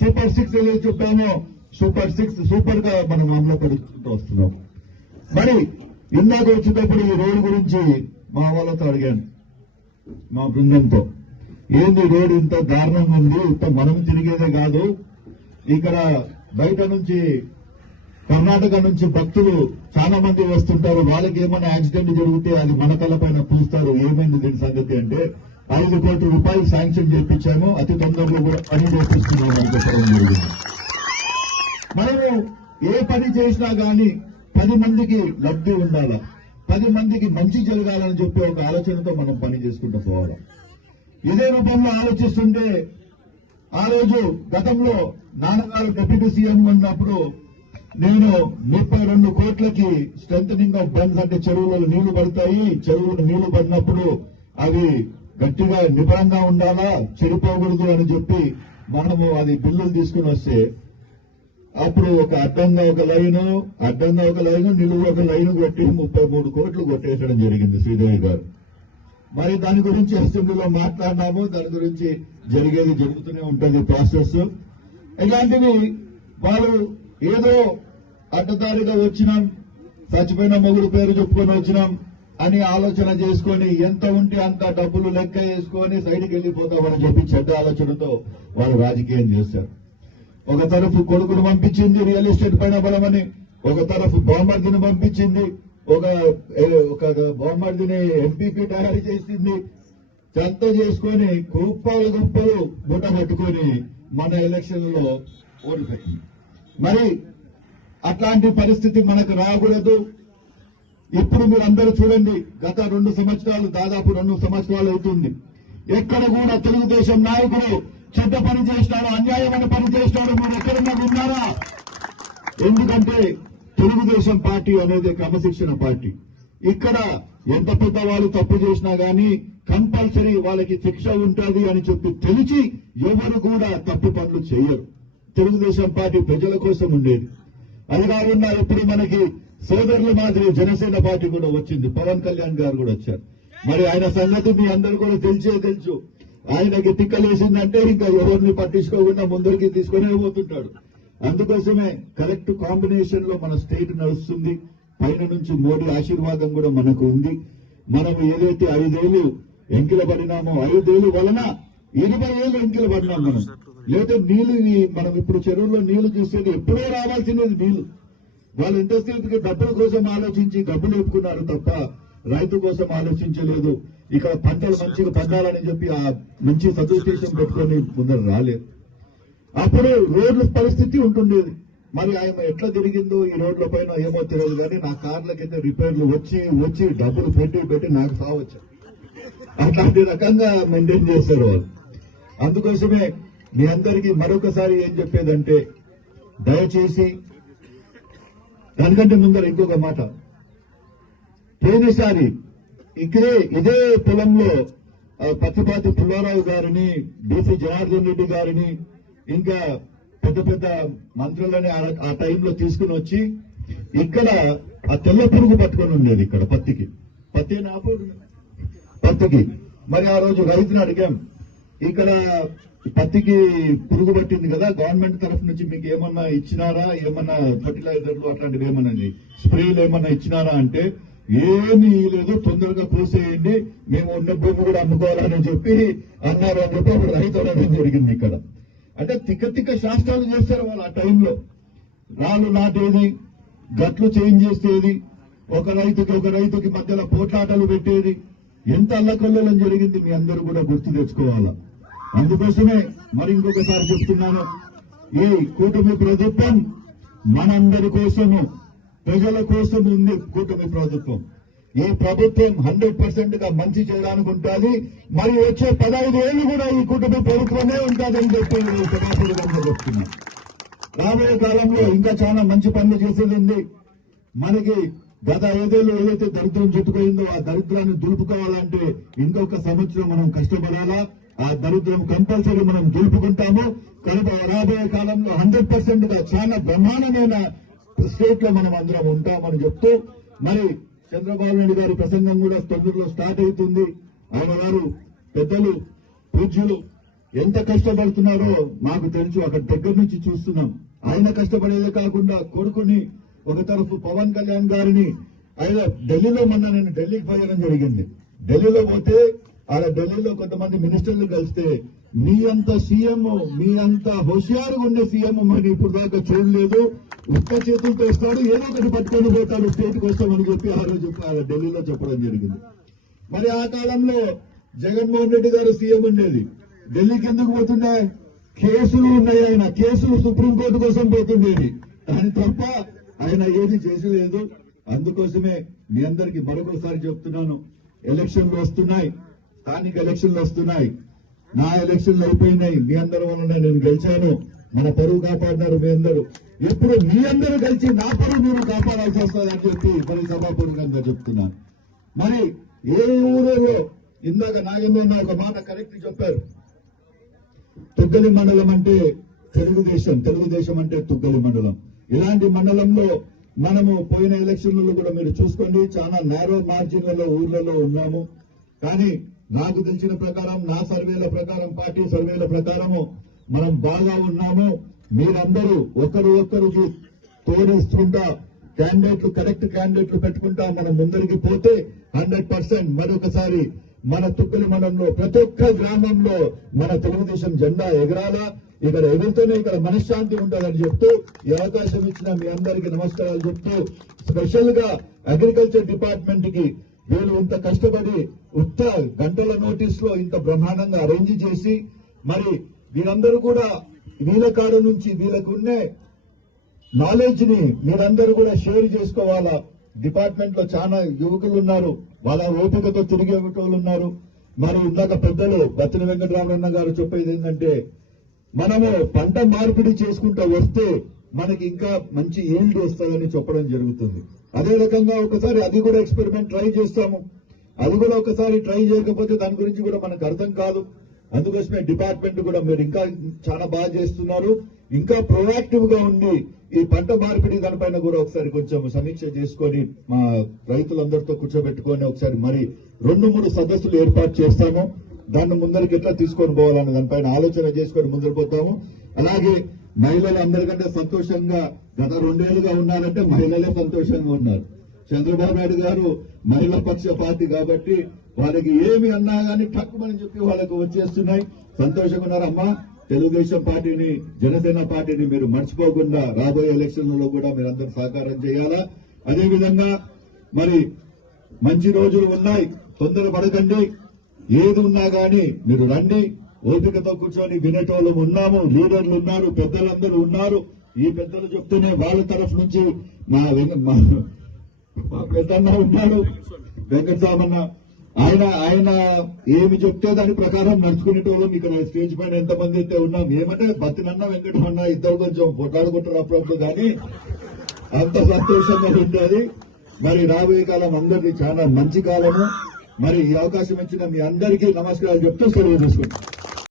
Super 6 ఏదో చెప్పామో super గా మనం అమలు పడుతూ వస్తున్నాం. మరి ఇందాక వచ్చేటప్పుడు ఈ రోడ్డు గురించి మా వాళ్ళతో అడిగాను, మా బృందంతో, ఏంది రోడ్డు ఇంత దారుణంగా ఉంది, ఇంత మనం తిరిగేదే కాదు, ఇక్కడ బయట నుంచి కర్ణాటక నుంచి భక్తులు చాలా మంది వస్తుంటారు, వాళ్ళకి ఏమైనా యాక్సిడెంట్ జరిగితే అది మన తలపైన పూస్తారు, ఏమైంది దీని సంగతి అంటే 5 కోట్ల రూపాయలు శాంక్షన్ చేయించాము, అతి తొందరలో కూడా పని చేపిస్తున్నాము అని చెప్పడం జరిగింది. మనము ఏ పని చేసినా గానీ 10 మందికి లబ్ధి ఉండాలా, 10 మందికి మంచి జరగాలని చెప్పి ఒక ఆలోచనతో మనం పని చేసుకుంటూ పోవాలి. ఇదే రూపంలో ఆలోచిస్తుంటే ఆ రోజు గతంలో నాన్నగారు డిప్యూటీ సీఎం ఉన్నప్పుడు నేను 32 కోట్లకి స్ట్రెంథనింగ్ ఆఫ్ బండ్స్, అంటే చెరువులలో నీళ్లు పడతాయి, చెరువులకు నీళ్లు పడినప్పుడు అవి గట్టిగా నిబరంగా ఉండాలా, చెడిపోకూడదు అని చెప్పి మనము అది బిల్లులు తీసుకుని వస్తే అప్పుడు ఒక అడ్డంగా ఒక లైను నిలువు ఒక లైను కొట్టి 33 కోట్లు కొట్టేయడం జరిగింది శ్రీదేవి గారు. మరి దాని గురించి అసెంబ్లీలో మాట్లాడినాము, దాని గురించి జరుగుతూనే ఉంటుంది ప్రాసెస్. ఇలాంటివి వాళ్ళు ఏదో అడ్డదారిగా వచ్చినాం, చచ్చిపోయిన మొగుడు పేరు చెప్పుకొని వచ్చినాం అని ఆలోచన చేసుకొని ఎంత ఉంటే అంత డబ్బులు లెక్క వేసుకొని సైడ్కి వెళ్లిపోతామని చెప్పి చెడ్డ ఆలోచనతో వాళ్ళు రాజకీయం చేశారు. ఒక తరఫు కొడుకును పంపించింది రియల్ ఎస్టేట్ పైన బలమని, ఒక తరఫు బహుమతిని పంపించింది, ఒక బహుమతిని ఎంపీపీ తయారు చేసింది, చెత్త చేసుకొని కుప్పలు గుట్ట పట్టుకొని మన ఎలక్షన్ లో ఓడిపోయింది. మరి అట్లాంటి పరిస్థితి మనకు రాకూడదు. ఇప్పుడు మీరు అందరూ చూడండి, గత 2 సంవత్సరాలు, దాదాపు 2 సంవత్సరాలు అవుతుంది, ఎక్కడ కూడా తెలుగుదేశం నాయకులు చెడ్డ పని చేసినాడు, అన్యాయమైన పని చేసినాడు మీరు ఎక్కడన్నా విన్నారా? ఎందుకంటే తెలుగుదేశం పార్టీ అనేది క్రమశిక్షణ పార్టీ. ఇక్కడ ఎంత పెద్ద వాళ్ళు తప్పు చేసినా గానీ కంపల్సరీ వాళ్ళకి శిక్ష ఉంటుంది అని చెప్పి తెలిసి ఎవరు కూడా తప్పు పనులు చేయరు. తెలుగుదేశం పార్టీ ప్రజల కోసం ఉండేది. అది కాకుండా ఇప్పుడు మనకి సోదరుల మాదిరి జనసేన పార్టీ కూడా వచ్చింది, పవన్ కళ్యాణ్ గారు కూడా వచ్చారు. మరి ఆయన సంగతి మీ అందరూ కూడా తెలుసు. ఆయనకి తిక్కలేసిందంటే ఇంకా ఎవరిని పట్టించుకోకుండా ముందరికి తీసుకునే పోతుంటాడు. అందుకోసమే కరెక్ట్ కాంబినేషన్ లో మన స్టేట్ నడుస్తుంది. పైన నుంచి మోడీ ఆశీర్వాదం కూడా మనకు ఉంది. మనం ఏదైతే 5 ఏళ్లు ఎంకిల పడినామో 5 ఏళ్ల వలన 20 ఏళ్లు ఎంకిల పడినాం మనం. లేకపోతే నీళ్లు మనం ఇప్పుడు చెరువుల్లో నీళ్లు చూసేది ఎప్పుడో రావాల్సినది నీళ్లు. వాళ్ళు ఎంతసేపుకి డబ్బుల కోసం ఆలోచించి డబ్బులు వేపుకున్నారు తప్ప రైతు కోసం ఆలోచించలేదు. ఇక్కడ పంటలు మంచిగా పండాలని చెప్పి ఆ మంచి సదుద్దేశం పెట్టుకొని ముందర రాలేదు. అప్పుడు రోడ్ల పరిస్థితి ఉంటుండేది. మరి ఆయన ఎట్లా తిరిగిందో ఈ రోడ్ల పైన ఏమో తెలియదు, కానీ నా కార్లకైతే రిపేర్లు వచ్చి డబ్బులు పెట్టి నాకు సావచ్చు. అట్లాంటి రకంగా మెయింటైన్ చేస్తారు వాళ్ళు. అందుకోసమే మీ అందరికీ మరొకసారి ఏం చెప్పేదంటే, దయచేసి దానికంటే ముందర ఇంకొక మాట, పోయినసారి ఇదే పొలంలో పత్తిపాటి పుల్లారావు గారిని, బీసీ జనార్దన్ రెడ్డి గారిని, ఇంకా పెద్ద మంత్రులని ఆ టైంలో తీసుకుని వచ్చి ఇక్కడ ఆ తెల్ల పురుగు పట్టుకొని ఉండేది ఇక్కడ పత్తికి. మరి ఆ రోజు రైతుని అడిగాం, ఇక్కడ పత్తికి పురుగు పట్టింది కదా, గవర్నమెంట్ తరఫు నుంచి మీకు ఏమన్నా ఇచ్చినారా, ఏమన్నా ఫర్టిలైజర్లు అట్లాంటివి ఏమన్నా స్ప్రేలు ఏమన్నా ఇచ్చినారా అంటే ఏమీ లేదు, తొందరగా కోసేయండి, మేము ఉన్న భూమి కూడా అమ్ముకోవాలని చెప్పి అన్నారు అని చెప్పి అప్పుడు రైతు అనడం జరిగింది ఇక్కడ. అంటే తిక్క శాస్త్రాలు చేస్తారు వాళ్ళు ఆ టైంలో. రాళ్ళు నాటేది, గట్లు చేంజ్ చేసేది, ఒక రైతుకి మధ్యలో పోట్లాటలు పెట్టేది, ఎంత అల్లకల్లోలం జరిగింది మీ అందరూ కూడా గుర్తు తెచ్చుకోవాలా. అందుకోసమే మరి ఇంకొకసారి చెప్తున్నాను, ఈ కూటమి ప్రభుత్వం మనందరి కోసము, ప్రజల కోసం ఉంది కూటమి ప్రభుత్వం. ఈ ప్రభుత్వం 100% గా మంచి చేయడానికి ఉంటుంది. మరి వచ్చే 15 ఏళ్లు కూడా ఈ కూటమి ప్రభుత్వమే ఉంటుందని చెప్పి సభాపూర్వకంగా చెప్తున్నా. రాబోయే కాలంలో ఇంకా చాలా మంచి పనులు చేసేది ఉంది. మనకి గత 5 ఏళ్లు ఏదైతే దరిద్రం చుట్టుకుపోయిందో ఆ దరిద్రాన్ని దులుపుకోవాలంటే ఇంకొక సంవత్సరం మనం కష్టపడాలా. ఆ దరిద్రం కంపల్సరీ మనం దులుపుకుంటాము. కనుక రాబోయే కాలంలో 100% గా చాలా బ్రహ్మాండమైన స్టేట్ లో మనం అందరం ఉంటామని చెప్తూ, మరి చంద్రబాబు నాయుడు గారి ప్రసంగం కూడా తొందరలో స్టార్ట్ అవుతుంది. ఆయన గారు పెద్దలు పూజ్యులు ఎంత కష్టపడుతున్నారో మాకు తెలుసు. అక్కడ దగ్గర నుంచి చూస్తున్నాం. ఆయన కష్టపడేదే కాకుండా కొడుకుని ఒక తరఫు పవన్ కళ్యాణ్ గారిని ఆయన ఢిల్లీలో మొన్న నేను ఢిల్లీకి పోయడం జరిగింది. ఢిల్లీలో పోతే ఆడ ఢిల్లీలో కొంతమంది మినిస్టర్లు కలిస్తే మీ అంత సీఎం, మీ అంత హుషియారుగా ఉండే సీఎం మరి ఇప్పుడు దాకా చూడలేదు. ఉత్త చేతులతో ఇస్తాడు, ఏదో ఒకటి పట్టుకొని పోతాడు స్టేట్ కోసం అని చెప్పి ఆ రోజు ఢిల్లీలో చెప్పడం జరిగింది. మరి ఆ కాలంలో జగన్మోహన్ రెడ్డి గారు సీఎం ఉండేది. ఢిల్లీకి ఎందుకు పోతుండే? కేసులు ఉన్నాయి. ఆయన కేసులు సుప్రీంకోర్టు కోసం పోతుండేది. దాని తప్ప ఆయన ఏది చేసలేదు. అందుకోసమే మీ అందరికి మరొకసారి చెప్తున్నాను, ఎలక్షన్లు వస్తున్నాయి, స్థానిక ఎలక్షన్లు వస్తున్నాయి. నా ఎలక్షన్లు అయిపోయినాయి. మీ అందరి వల్ల నేను గెలిచాను. మన పరువు కాపాడినారు మీ అందరూ. ఇప్పుడు మీ అందరూ కలిసి నా పరువు మీరు కాపాడాల్సి వస్తుందని చెప్పి మరి సభాపూర్వకంగా చెప్తున్నాను. మరి ఏ ఊరేలో ఇందాక నాగేంద్ర ఒక మాట కరెక్ట్ చెప్పారు. తుగ్గలి మండలం అంటే తెలుగుదేశం అంటే తుగ్గలి మండలం. ఇలాంటి మండలంలో మనము పోయిన ఎలక్షన్లలో కూడా మీరు చూసుకోండి, చాలా నేరో మార్జిన్లలో ఊర్లలో ఉన్నాము. కానీ నాకు తెలిసిన ప్రకారం, నా సర్వేల ప్రకారం, పార్టీ సర్వేల ప్రకారము మనం బాగా ఉన్నాము. మీరందరూ ఒకరికి తోడిస్తుంటా క్యాండిడేట్లు, కరెక్ట్ క్యాండిడేట్లు పెట్టుకుంటా మనం ముందరికి పోతే 100% మరొకసారి మన తుక్కలి మండలంలో ప్రతి ఒక్క గ్రామంలో మన తెలుగుదేశం జెండా ఎగరాలా. ఇక్కడ ఎగురుతూనే ఇక్కడ మనశ్శాంతి ఉంటుందని చెప్తూ ఈ అవకాశం ఇచ్చిన మీ అందరికీ నమస్కారాలు చెప్తూ, స్పెషల్ గా అగ్రికల్చర్ డిపార్ట్మెంట్ కి వీళ్ళు ఇంత కష్టపడి ఉత్త గంటల నోటీస్ లో ఇంత బ్రహ్మాండంగా అరేంజ్ చేసి మరి వీరందరూ కూడా వీళ్ళ కాడ నుంచి వీళ్ళకున్నే నాలెడ్జ్ ని మీరందరూ కూడా షేర్ చేసుకోవాలా. డిపార్ట్మెంట్ లో చాలా యువకులు ఉన్నారు, వాళ్ళ ఓపికతో తిరిగే వాళ్ళు ఉన్నారు. మరి ఇందాక పెద్దలు బత్తిన వెంకటరామరన్న గారు చెప్పేది ఏంటంటే, మనము పంట మార్పిడి చేసుకుంటూ వస్తే మనకి ఇంకా మంచి ఈల్డ్ వస్తుందని చెప్పడం జరుగుతుంది. అదే రకంగా ఒకసారి అది కూడా ఎక్స్పెరిమెంట్ ట్రై చేస్తాము. అది కూడా ఒకసారి ట్రై చేయకపోతే దాని గురించి కూడా మనకు అర్థం కాదు. అందుకోసమే డిపార్ట్మెంట్ కూడా మీరు ఇంకా చాలా బాగా చేస్తున్నారు. ఇంకా ప్రొయాక్టివ్ గా ఉండి ఈ పంట మార్పిడి దానిపైన కూడా ఒకసారి కొంచెం సమీక్ష చేసుకొని మా రైతులందరితో కూర్చోబెట్టుకొని ఒకసారి మరి 2-3 సదస్సులు ఏర్పాటు చేస్తాము. దాన్ని ముందరికి ఎట్లా తీసుకొని పోవాలనే దానిపైన ఆలోచన చేసుకొని ముందరు పోతాము. అలాగే మహిళలు అందరికంటే సంతోషంగా గత 2 ఏళ్లుగా ఉన్నారంటే మహిళలే సంతోషంగా ఉన్నారు. చంద్రబాబు నాయుడు గారు మహిళా పక్ష పార్టీ కాబట్టి వాళ్ళకి ఏమి అన్నా గానీ తక్కువని చెప్పి వాళ్ళకు వచ్చేస్తున్నాయి. సంతోషంగా ఉన్నారు. అమ్మా, తెలుగుదేశం పార్టీని, జనసేన పార్టీని మీరు మర్చిపోకుండా రాబోయే ఎలక్షన్లలో కూడా మీరందరూ సహకారం చేయాలా. అదేవిధంగా మరి మంచి రోజులు ఉన్నాయి, తొందర పడకండి. ఏది ఉన్నా గానీ మీరు రండి, ఓపికతో కూర్చొని వినేటోళ్ళు ఉన్నాము, లీడర్లు ఉన్నారు, పెద్దలందరూ ఉన్నారు. ఈ పెద్దలు చెప్తూనే వాళ్ళ తరఫు నుంచి మా పెద్దన్న ఉన్నాడు, వెంకటస్వామన్న. ఆయన ఏమి చెప్తే దాని ప్రకారం నడుచుకునేటోళ్ళు ఇక్కడ స్టేజ్ పైన ఎంతమంది అయితే ఉన్నాం. ఏమంటే బతినన్న వెంకటమన్న ఇద్దరు కొంచెం పొట్లాడుకుంటారు అప్పుడప్పుడు, కానీ అంత సంతోషంగా ఉండేది. మరి రాబోయే కాలం అందరికీ చాలా మంచి కాలము. మరి ఈ అవకాశం ఇచ్చిన మీ అందరికీ నమస్కారాలు చెప్తూ సెలవు తీసుకుంటాం.